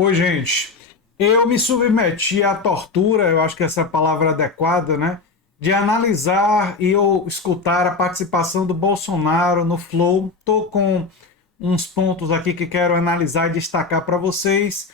Oi, gente. Eu me submeti à tortura, eu acho que essa é a palavra adequada, né? De analisar e eu escutar a participação do Bolsonaro no Flow. Tô com uns pontos aqui que quero analisar e destacar para vocês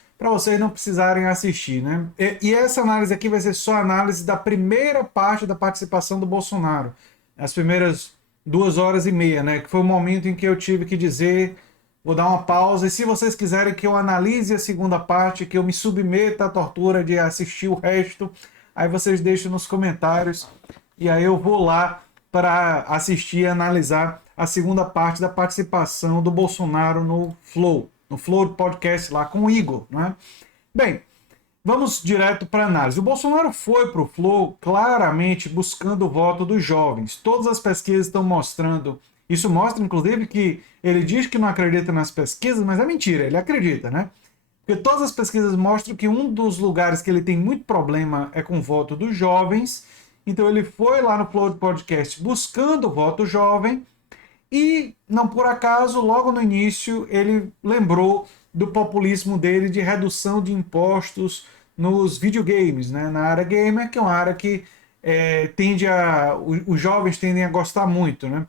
não precisarem assistir, né? E essa análise aqui vai ser só análise da primeira parte da participação do Bolsonaro, as primeiras 2 horas e meia, né? Que foi o momento em que eu tive que dizer. Vou dar uma pausa. E se vocês quiserem que eu analise a segunda parte, que eu me submeta à tortura de assistir o resto, aí vocês deixam nos comentários. E aí eu vou lá para assistir e analisar a segunda parte da participação do Bolsonaro no Flow Podcast lá com o Igor, né? Bem, vamos direto para a análise. O Bolsonaro foi para o Flow claramente buscando o voto dos jovens. Todas as pesquisas estão mostrando. Isso mostra, inclusive, que ele diz que não acredita nas pesquisas, mas é mentira, ele acredita, né? Porque todas as pesquisas mostram que um dos lugares que ele tem muito problema é com o voto dos jovens. Então ele foi lá no Flow Podcast buscando o voto jovem e, não por acaso, logo no início, ele lembrou do populismo dele de redução de impostos nos videogames, né? Na área gamer, que é uma área que os jovens tendem a gostar muito, né?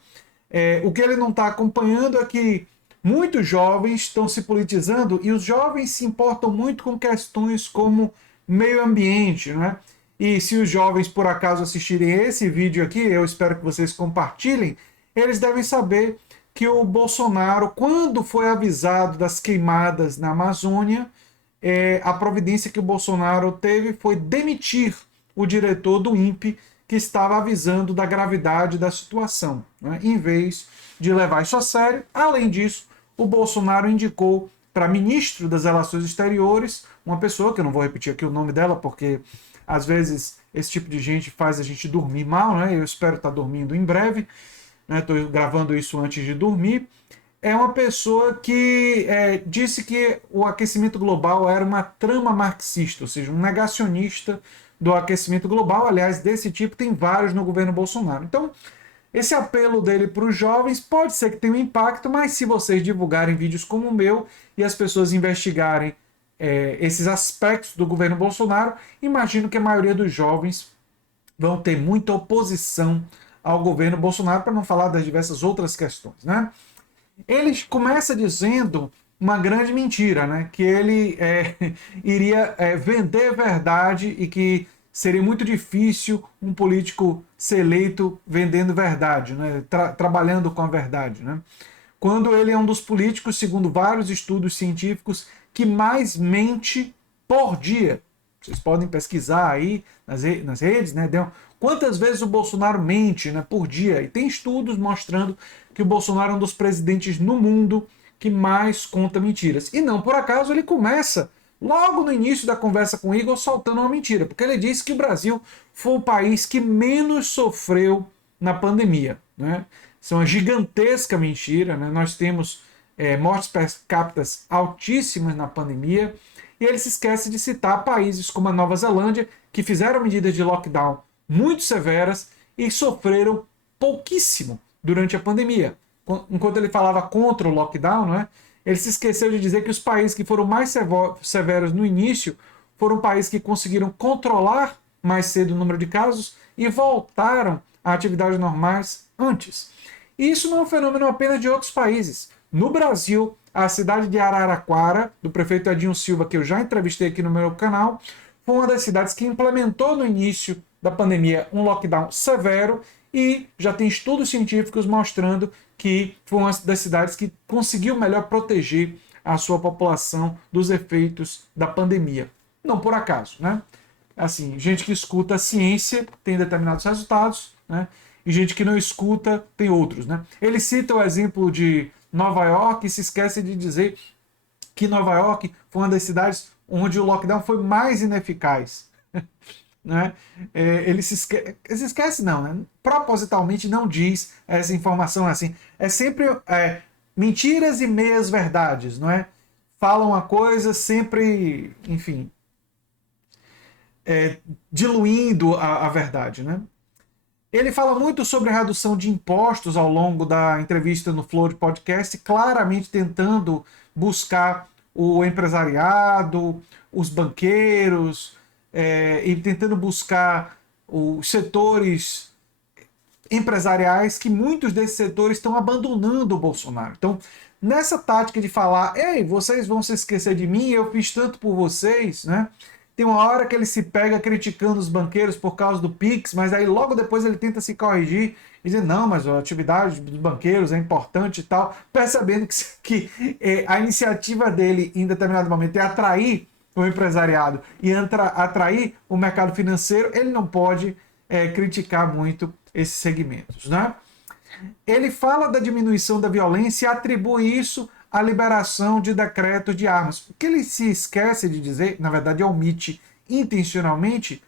O que ele não está acompanhando é que muitos jovens estão se politizando e os jovens se importam muito com questões como meio ambiente, né? E se os jovens por acaso assistirem esse vídeo aqui, eu espero que vocês compartilhem, eles devem saber que o Bolsonaro, quando foi avisado das queimadas na Amazônia, a providência que o Bolsonaro teve foi demitir o diretor do INPE que estava avisando da gravidade da situação, né? Em vez de levar isso a sério. Além disso, o Bolsonaro indicou para ministro das Relações Exteriores uma pessoa, que eu não vou repetir aqui o nome dela, porque às vezes esse tipo de gente faz a gente dormir mal, né? Eu espero estar dormindo em breve, né? Estou gravando isso antes de dormir. É uma pessoa que disse que o aquecimento global era uma trama marxista, ou seja, um negacionista do aquecimento global. Aliás, desse tipo tem vários no governo Bolsonaro. Então, esse apelo dele para os jovens pode ser que tenha um impacto, mas se vocês divulgarem vídeos como o meu e as pessoas investigarem esses aspectos do governo Bolsonaro, imagino que a maioria dos jovens vão ter muita oposição ao governo Bolsonaro, para não falar das diversas outras questões, né? Ele começa dizendo uma grande mentira, né? Que ele iria vender verdade e que seria muito difícil um político ser eleito vendendo verdade, né? Trabalhando com a verdade, né? Quando ele é um dos políticos, segundo vários estudos científicos, que mais mente por dia. Vocês podem pesquisar aí nas redes, né? Quantas vezes o Bolsonaro mente, né, por dia? E tem estudos mostrando que o Bolsonaro é um dos presidentes no mundo que mais conta mentiras. E não por acaso ele começa, logo no início da conversa com o Igor, soltando uma mentira, porque ele disse que o Brasil foi o país que menos sofreu na pandemia, né? Isso é uma gigantesca mentira, né? Nós temos mortes per capita altíssimas na pandemia. E ele se esquece de citar países como a Nova Zelândia, que fizeram medidas de lockdown muito severas e sofreram pouquíssimo durante a pandemia. Enquanto ele falava contra o lockdown, né, ele se esqueceu de dizer que os países que foram mais severos no início foram países que conseguiram controlar mais cedo o número de casos e voltaram a atividades normais antes. E isso não é um fenômeno apenas de outros países. No Brasil, a cidade de Araraquara, do prefeito Edinho Silva, que eu já entrevistei aqui no meu canal, foi uma das cidades que implementou no início da pandemia um lockdown severo e já tem estudos científicos mostrando que foi uma das cidades que conseguiu melhor proteger a sua população dos efeitos da pandemia. Não por acaso, né? Assim, gente que escuta a ciência tem determinados resultados, né? E gente que não escuta tem outros, né? Ele cita o exemplo de Nova York e se esquece de dizer que Nova York foi uma das cidades onde o lockdown foi mais ineficaz. Né? Ele se esquece, não, né? Propositalmente não diz essa informação assim. É sempre mentiras e meias verdades, não é? Falam uma coisa sempre, enfim, diluindo a verdade, né? Ele fala muito sobre a redução de impostos ao longo da entrevista no Flow Podcast, claramente tentando buscar o empresariado, os banqueiros, e tentando buscar os setores empresariais, que muitos desses setores estão abandonando o Bolsonaro. Então, nessa tática de falar, ei, vocês vão se esquecer de mim, eu fiz tanto por vocês, né? Tem uma hora que ele se pega criticando os banqueiros por causa do Pix, mas aí logo depois ele tenta se corrigir e dizer, não, mas a atividade dos banqueiros é importante e tal, percebendo que a iniciativa dele em determinado momento é atrair o empresariado e atrair o mercado financeiro, ele não pode criticar muito esses segmentos, né? Ele fala da diminuição da violência e atribui isso à liberação de decretos de armas. O que ele se esquece de dizer, na verdade omite intencionalmente,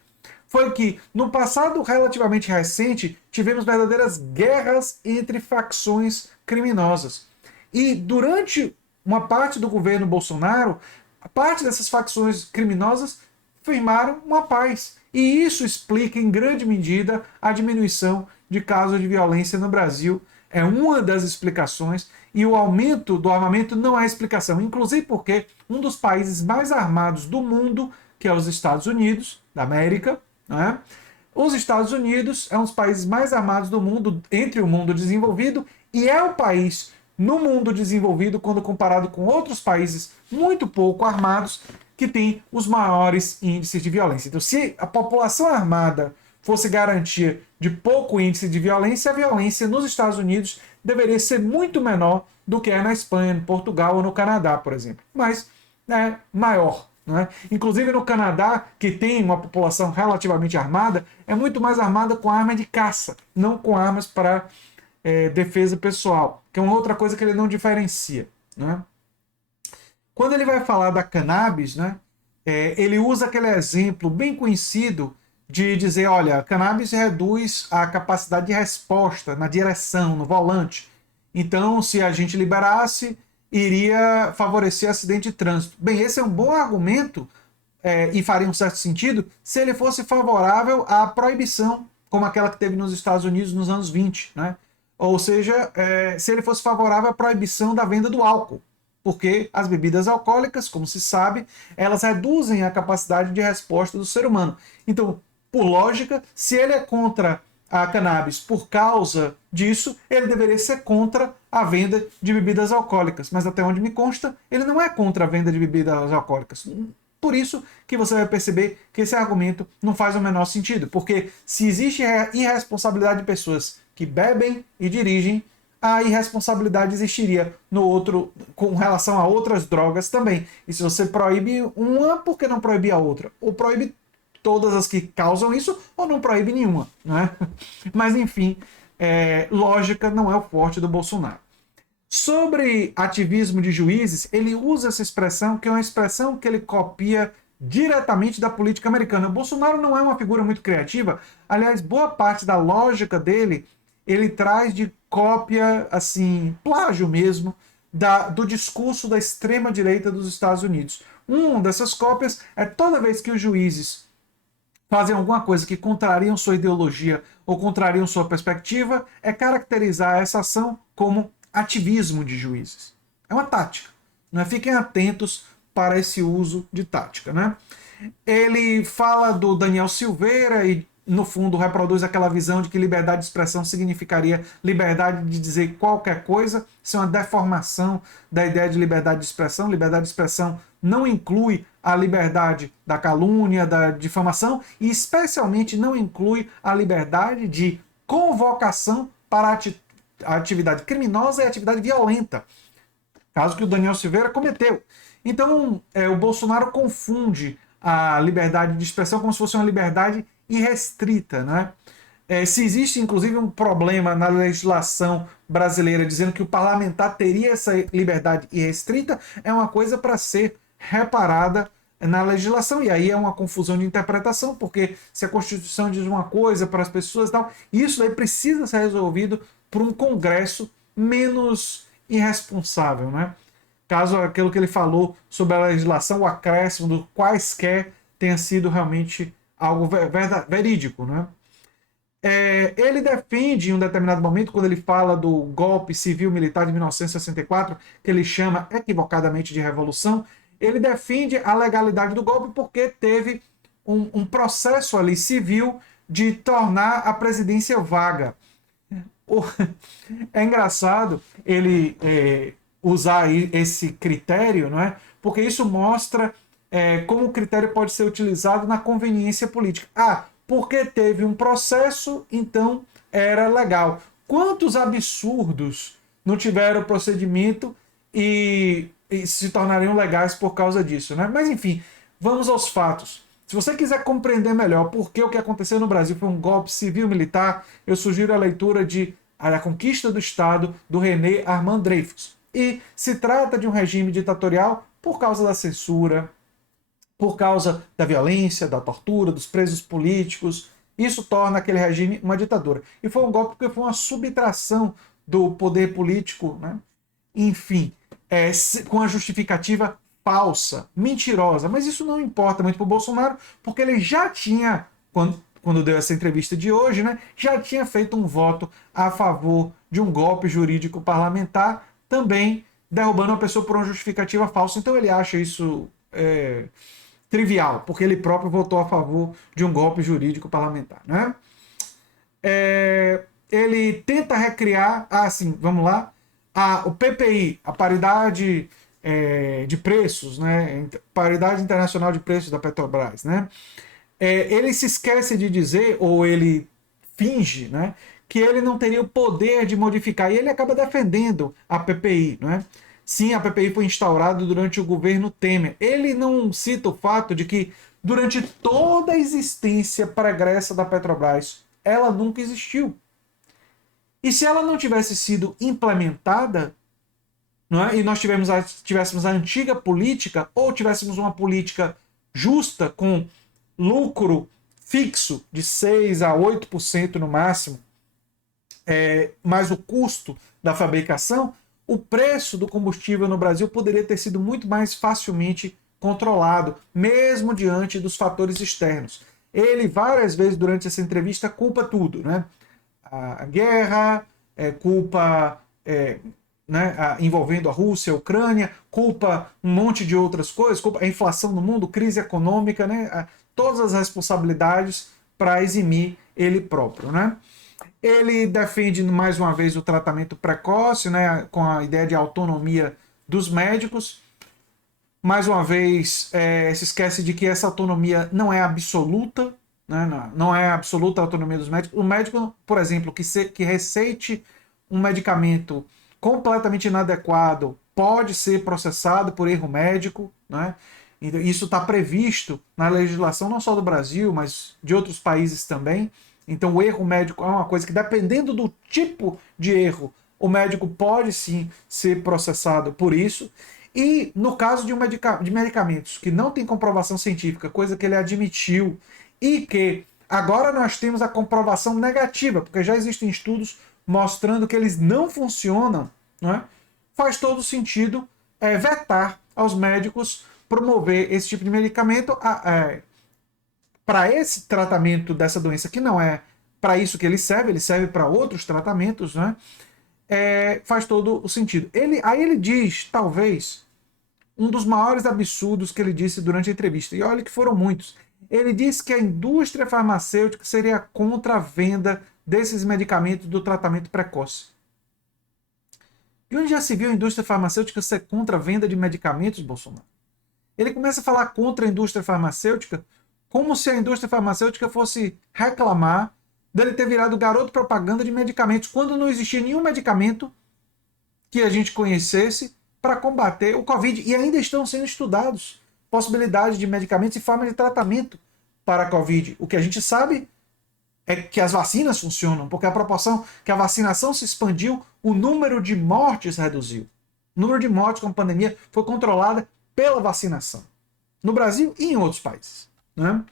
foi que no passado relativamente recente tivemos verdadeiras guerras entre facções criminosas. E durante uma parte do governo Bolsonaro, a parte dessas facções criminosas firmaram uma paz. E isso explica em grande medida a diminuição de casos de violência no Brasil. É uma das explicações, e o aumento do armamento não é explicação, inclusive porque um dos países mais armados do mundo, que é os Estados Unidos da América, né? Os Estados Unidos é um dos países mais armados do mundo, entre o mundo desenvolvido, e é o país no mundo desenvolvido, quando comparado com outros países muito pouco armados, que tem os maiores índices de violência. Então, se a população armada fosse garantia de pouco índice de violência, a violência nos Estados Unidos deveria ser muito menor do que é na Espanha, no Portugal ou no Canadá, por exemplo. Mas é maior. Né? Inclusive no Canadá, que tem uma população relativamente armada, é muito mais armada com arma de caça, não com armas para defesa pessoal, que é uma outra coisa que ele não diferencia. Né? Quando ele vai falar da cannabis, né, ele usa aquele exemplo bem conhecido de dizer, olha, a cannabis reduz a capacidade de resposta na direção, no volante. Então, se a gente liberasse, iria favorecer acidente de trânsito. Bem, esse é um bom argumento e faria um certo sentido se ele fosse favorável à proibição, como aquela que teve nos Estados Unidos nos anos 20, né? Ou seja, se ele fosse favorável à proibição da venda do álcool, porque as bebidas alcoólicas, como se sabe, elas reduzem a capacidade de resposta do ser humano. Então, por lógica, se ele é contra a cannabis por causa disso, ele deveria ser contra a venda de bebidas alcoólicas. Mas até onde me consta, ele não é contra a venda de bebidas alcoólicas. Por isso que você vai perceber que esse argumento não faz o menor sentido. Porque se existe irresponsabilidade de pessoas que bebem e dirigem, a irresponsabilidade existiria no outro, com relação a outras drogas também. E se você proíbe uma, por que não proibir a outra? Ou proíbe todas as que causam isso, ou não proíbe nenhuma. Né? Mas, enfim, lógica não é o forte do Bolsonaro. Sobre ativismo de juízes, ele usa essa expressão, que é uma expressão que ele copia diretamente da política americana. O Bolsonaro não é uma figura muito criativa. Aliás, boa parte da lógica dele, ele traz de cópia, assim, plágio mesmo, do discurso da extrema-direita dos Estados Unidos. Uma dessas cópias é toda vez que os juízes fazem alguma coisa que contrariam sua ideologia ou contrariam sua perspectiva, é caracterizar essa ação como ativismo de juízes. É uma tática. Né? Fiquem atentos para esse uso de tática. Né? Ele fala do Daniel Silveira e, no fundo, reproduz aquela visão de que liberdade de expressão significaria liberdade de dizer qualquer coisa. Isso é uma deformação da ideia de liberdade de expressão. Liberdade de expressão não inclui a liberdade da calúnia, da difamação, e especialmente não inclui a liberdade de convocação para a atividade criminosa e a atividade violenta, caso que o Daniel Silveira cometeu. Então, o Bolsonaro confunde a liberdade de expressão como se fosse uma liberdade irrestrita. Né? Se existe, inclusive, um problema na legislação brasileira dizendo que o parlamentar teria essa liberdade irrestrita, é uma coisa para ser reparada na legislação, e aí é uma confusão de interpretação, porque se a Constituição diz uma coisa para as pessoas e tal, isso aí precisa ser resolvido por um Congresso menos irresponsável, né? Caso aquilo que ele falou sobre a legislação, o acréscimo do quaisquer, tenha sido realmente algo verídico, né? Ele defende, em um determinado momento, quando ele fala do golpe civil-militar de 1964, que ele chama equivocadamente de revolução, ele defende a legalidade do golpe porque teve um processo ali civil de tornar a presidência vaga. É engraçado ele usar esse critério, não é? Porque isso mostra como o critério pode ser utilizado na conveniência política. Ah, porque teve um processo, então era legal. Quantos absurdos não tiveram procedimento e se tornariam legais por causa disso, né? Mas enfim, vamos aos fatos. Se você quiser compreender melhor por que o que aconteceu no Brasil foi um golpe civil-militar, eu sugiro a leitura de A Conquista do Estado, do René Armand Dreyfus. E se trata de um regime ditatorial por causa da censura, por causa da violência, da tortura, dos presos políticos. Isso torna aquele regime uma ditadura. E foi um golpe porque foi uma subtração do poder político, né? Enfim, com a justificativa falsa, mentirosa. Mas isso não importa muito para o Bolsonaro, porque ele já tinha, quando deu essa entrevista de hoje, né, já tinha feito um voto a favor de um golpe jurídico parlamentar, também derrubando uma pessoa por uma justificativa falsa. Então ele acha isso trivial, porque ele próprio votou a favor de um golpe jurídico parlamentar, né? Ele tenta recriar, vamos lá, o PPI, a paridade de preços, né? Paridade internacional de preços da Petrobras, né? Ele se esquece de dizer, ou ele finge, né, que ele não teria o poder de modificar, e ele acaba defendendo a PPI, né? Sim, a PPI foi instaurada durante o governo Temer. Ele não cita o fato de que durante toda a existência pregressa da Petrobras, ela nunca existiu. E se ela não tivesse sido implementada, não é? E nós tivéssemos a antiga política, ou tivéssemos uma política justa, com lucro fixo de 6 a 8% no máximo, mais o custo da fabricação, o preço do combustível no Brasil poderia ter sido muito mais facilmente controlado, mesmo diante dos fatores externos. Ele, várias vezes durante essa entrevista, culpa tudo, né? A guerra, culpa envolvendo a Rússia, a Ucrânia, culpa um monte de outras coisas, culpa a inflação no mundo, crise econômica, né? Todas as responsabilidades para eximir ele próprio, né? Ele defende, mais uma vez, o tratamento precoce, né, com a ideia de autonomia dos médicos. Mais uma vez, se esquece de que essa autonomia não é absoluta, né, não é absoluta a autonomia dos médicos. O médico, por exemplo, que receite um medicamento completamente inadequado pode ser processado por erro médico, né? Isso está previsto na legislação não só do Brasil, mas de outros países também. Então o erro médico é uma coisa que, dependendo do tipo de erro, o médico pode sim ser processado por isso. E no caso de medicamentos que não tem comprovação científica, coisa que ele admitiu, e que agora nós temos a comprovação negativa, porque já existem estudos mostrando que eles não funcionam, não é? Faz todo sentido vetar aos médicos promover esse tipo de medicamento para esse tratamento dessa doença, que não é para isso que ele serve para outros tratamentos, né? Faz todo o sentido. Aí ele diz, talvez, um dos maiores absurdos que ele disse durante a entrevista, e olha que foram muitos. Ele disse que a indústria farmacêutica seria contra a venda desses medicamentos do tratamento precoce. E onde já se viu a indústria farmacêutica ser contra a venda de medicamentos, Bolsonaro? Ele começa a falar contra a indústria farmacêutica como se a indústria farmacêutica fosse reclamar dele ter virado garoto propaganda de medicamentos, quando não existia nenhum medicamento que a gente conhecesse para combater o Covid. E ainda estão sendo estudados possibilidades de medicamentos e formas de tratamento para a Covid. O que a gente sabe é que as vacinas funcionam, porque a proporção que a vacinação se expandiu, o número de mortes reduziu. O número de mortes com a pandemia foi controlada pela vacinação, no Brasil e em outros países, né?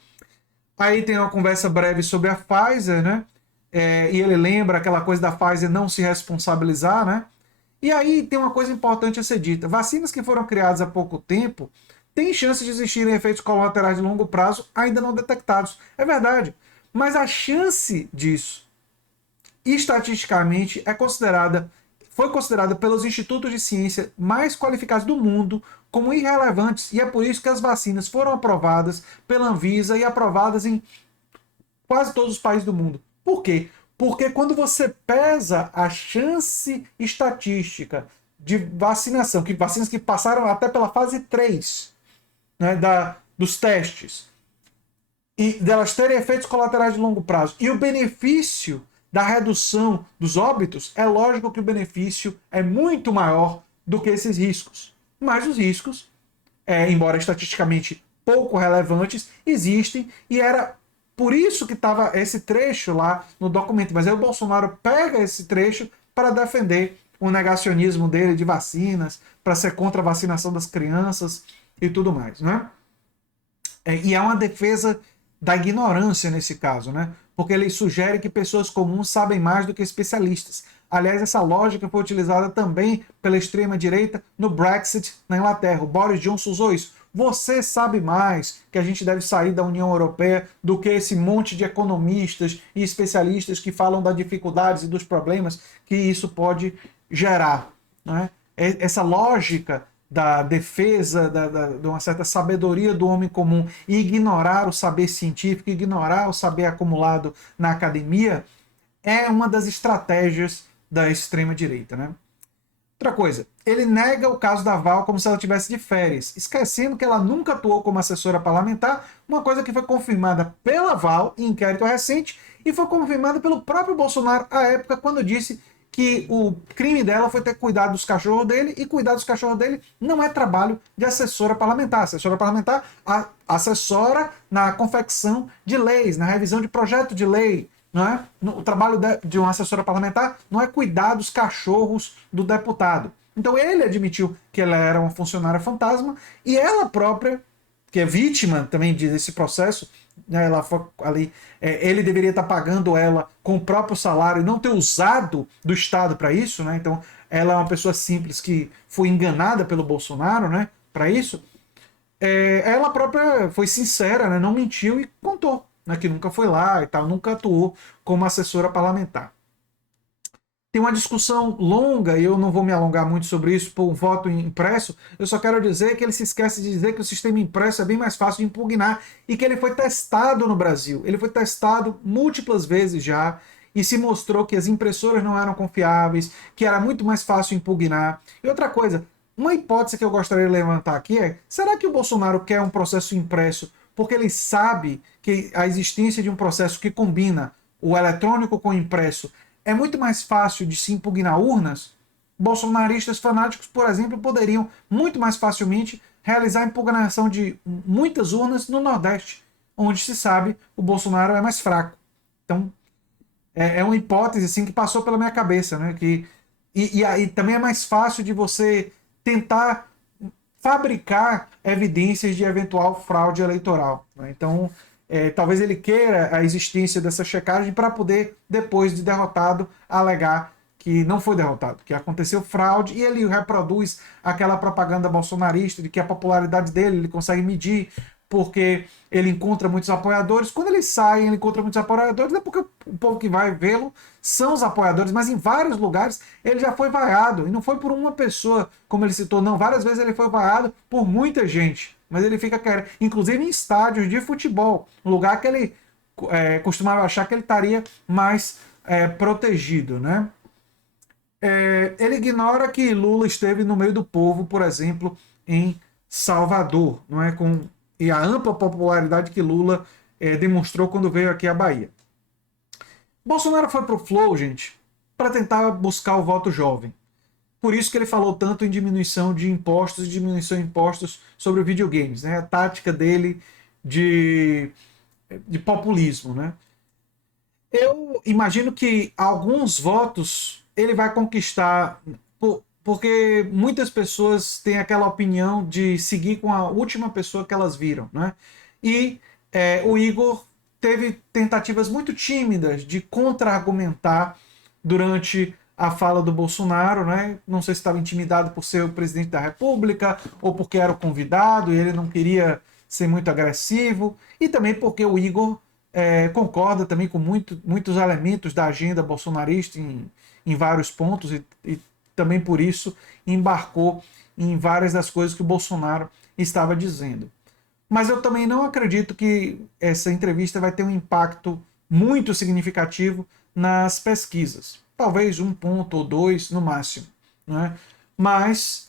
Aí tem uma conversa breve sobre a Pfizer, né? E ele lembra aquela coisa da Pfizer não se responsabilizar, né? E aí tem uma coisa importante a ser dita. Vacinas que foram criadas há pouco tempo têm chance de existirem efeitos colaterais de longo prazo ainda não detectados. É verdade. Mas a chance disso, estatisticamente, é considerada foi considerada pelos institutos de ciência mais qualificados do mundo como irrelevantes, e é por isso que as vacinas foram aprovadas pela Anvisa e aprovadas em quase todos os países do mundo. Por quê? Porque quando você pesa a chance estatística de vacinação, que vacinas que passaram até pela fase 3, né, dos testes, e delas terem efeitos colaterais de longo prazo, e o benefício da redução dos óbitos, é lógico que o benefício é muito maior do que esses riscos. Mas os riscos, embora estatisticamente pouco relevantes, existem, e era por isso que estava esse trecho lá no documento. Mas aí o Bolsonaro pega esse trecho para defender o negacionismo dele de vacinas, para ser contra a vacinação das crianças e tudo mais, né? E é uma defesa da ignorância nesse caso, né? Porque ele sugere que pessoas comuns sabem mais do que especialistas. Aliás, essa lógica foi utilizada também pela extrema-direita no Brexit na Inglaterra. O Boris Johnson usou isso. Você sabe mais que a gente deve sair da União Europeia do que esse monte de economistas e especialistas que falam das dificuldades e dos problemas que isso pode gerar, né? Essa lógica da defesa de uma certa sabedoria do homem comum e ignorar o saber científico, ignorar o saber acumulado na academia, é uma das estratégias da extrema-direita, né? Outra coisa, ele nega o caso da Val como se ela tivesse de férias, esquecendo que ela nunca atuou como assessora parlamentar, uma coisa que foi confirmada pela Val em inquérito recente e foi confirmada pelo próprio Bolsonaro à época, quando disse que o crime dela foi ter cuidado dos cachorros dele, e cuidar dos cachorros dele não é trabalho de assessora parlamentar. Assessora parlamentar assessora na confecção de leis, na revisão de projeto de lei. Não é? O trabalho de uma assessora parlamentar não é cuidar dos cachorros do deputado. Então ele admitiu que ela era uma funcionária fantasma, e ela própria, que é vítima também desse processo, né, ela foi ali, ele deveria estar pagando ela com o próprio salário e não ter usado do Estado para isso, né? Então ela é uma pessoa simples que foi enganada pelo Bolsonaro, né, para isso. Ela própria foi sincera, né, não mentiu e contou, né, que nunca foi lá e tal, nunca atuou como assessora parlamentar. Tem uma discussão longa, e eu não vou me alongar muito sobre isso, por um voto impresso. Eu só quero dizer que ele se esquece de dizer que o sistema impresso é bem mais fácil de impugnar e que ele foi testado no Brasil. Ele foi testado múltiplas vezes já e se mostrou que as impressoras não eram confiáveis, que era muito mais fácil impugnar. E outra coisa, uma hipótese que eu gostaria de levantar aqui é: será que o Bolsonaro quer um processo impresso porque ele sabe que a existência de um processo que combina o eletrônico com o impresso é muito mais fácil de se impugnar urnas? Bolsonaristas fanáticos, por exemplo, poderiam muito mais facilmente realizar a impugnação de muitas urnas no Nordeste, onde se sabe o Bolsonaro é mais fraco. Então, é uma hipótese assim, que passou pela minha cabeça, né? E também é mais fácil de você tentar fabricar evidências de eventual fraude eleitoral, né? Então, talvez ele queira a existência dessa checagem para poder, depois de derrotado, alegar que não foi derrotado, que aconteceu fraude, e ele reproduz aquela propaganda bolsonarista de que a popularidade dele ele consegue medir porque ele encontra muitos apoiadores. Quando ele sai, ele encontra muitos apoiadores, é porque o povo que vai vê-lo são os apoiadores, mas em vários lugares ele já foi vaiado, e não foi por uma pessoa, como ele citou, não, várias vezes ele foi vaiado por muita gente, mas ele fica querendo, inclusive em estádios de futebol, um lugar que ele costumava achar que ele estaria mais protegido, né? Ele ignora que Lula esteve no meio do povo, por exemplo, em Salvador, não é? E a ampla popularidade que Lula demonstrou quando veio aqui à Bahia. Bolsonaro foi pro Flow, gente, para tentar buscar o voto jovem. Por isso que ele falou tanto em diminuição de impostos e diminuição de impostos sobre videogames, né? A tática dele de populismo, né? Eu imagino que alguns votos ele vai conquistar, porque muitas pessoas têm aquela opinião de seguir com a última pessoa que elas viram, né? E o Igor teve tentativas muito tímidas de contra-argumentar durante a fala do Bolsonaro, né? Não sei se estava intimidado por ser o presidente da República ou porque era o convidado e ele não queria ser muito agressivo, e também porque o Igor concorda também com muitos elementos da agenda bolsonarista em vários pontos, e também por isso embarcou em várias das coisas que o Bolsonaro estava dizendo. Mas eu também não acredito que essa entrevista vai ter um impacto muito significativo nas pesquisas. Talvez um ponto ou dois no máximo. Né? Mas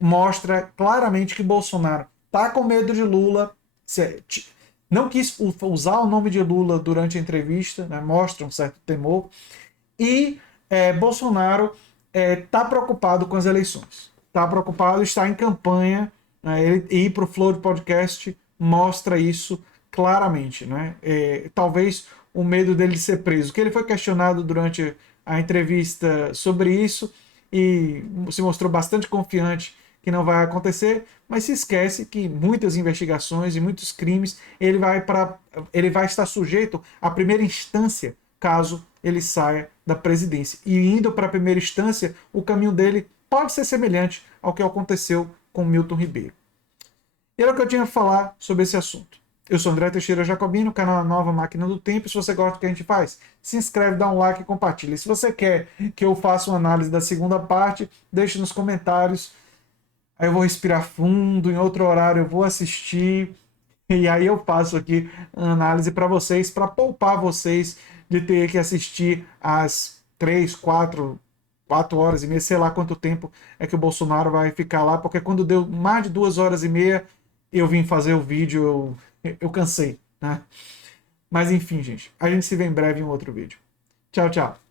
mostra claramente que Bolsonaro está com medo de Lula, não quis usar o nome de Lula durante a entrevista, né? Mostra um certo temor, e Bolsonaro está preocupado com as eleições, está preocupado, está em campanha, né? Ele ir para o Flow Podcast mostra isso claramente. Né? Talvez o medo dele de ser preso, que ele foi questionado durante a entrevista sobre isso e se mostrou bastante confiante que não vai acontecer, mas se esquece que muitas investigações e muitos crimes ele vai estar sujeito à primeira instância caso ele saia da presidência. E indo para a primeira instância, o caminho dele pode ser semelhante ao que aconteceu com Milton Ribeiro. E era o que eu tinha a falar sobre esse assunto. Eu sou André Teixeira Jacobino, canal Nova Máquina do Tempo. Se você gosta do que a gente faz, se inscreve, dá um like e compartilha. E se você quer que eu faça uma análise da segunda parte, deixe nos comentários. Aí eu vou respirar fundo, em outro horário eu vou assistir. E aí eu faço aqui a análise para vocês, para poupar vocês de ter que assistir às 4 horas e meia, sei lá quanto tempo é que o Bolsonaro vai ficar lá, porque quando deu mais de 2 horas e meia, eu vim fazer o vídeo, eu cansei, né? Mas enfim, gente, a gente se vê em breve em outro vídeo. Tchau, tchau.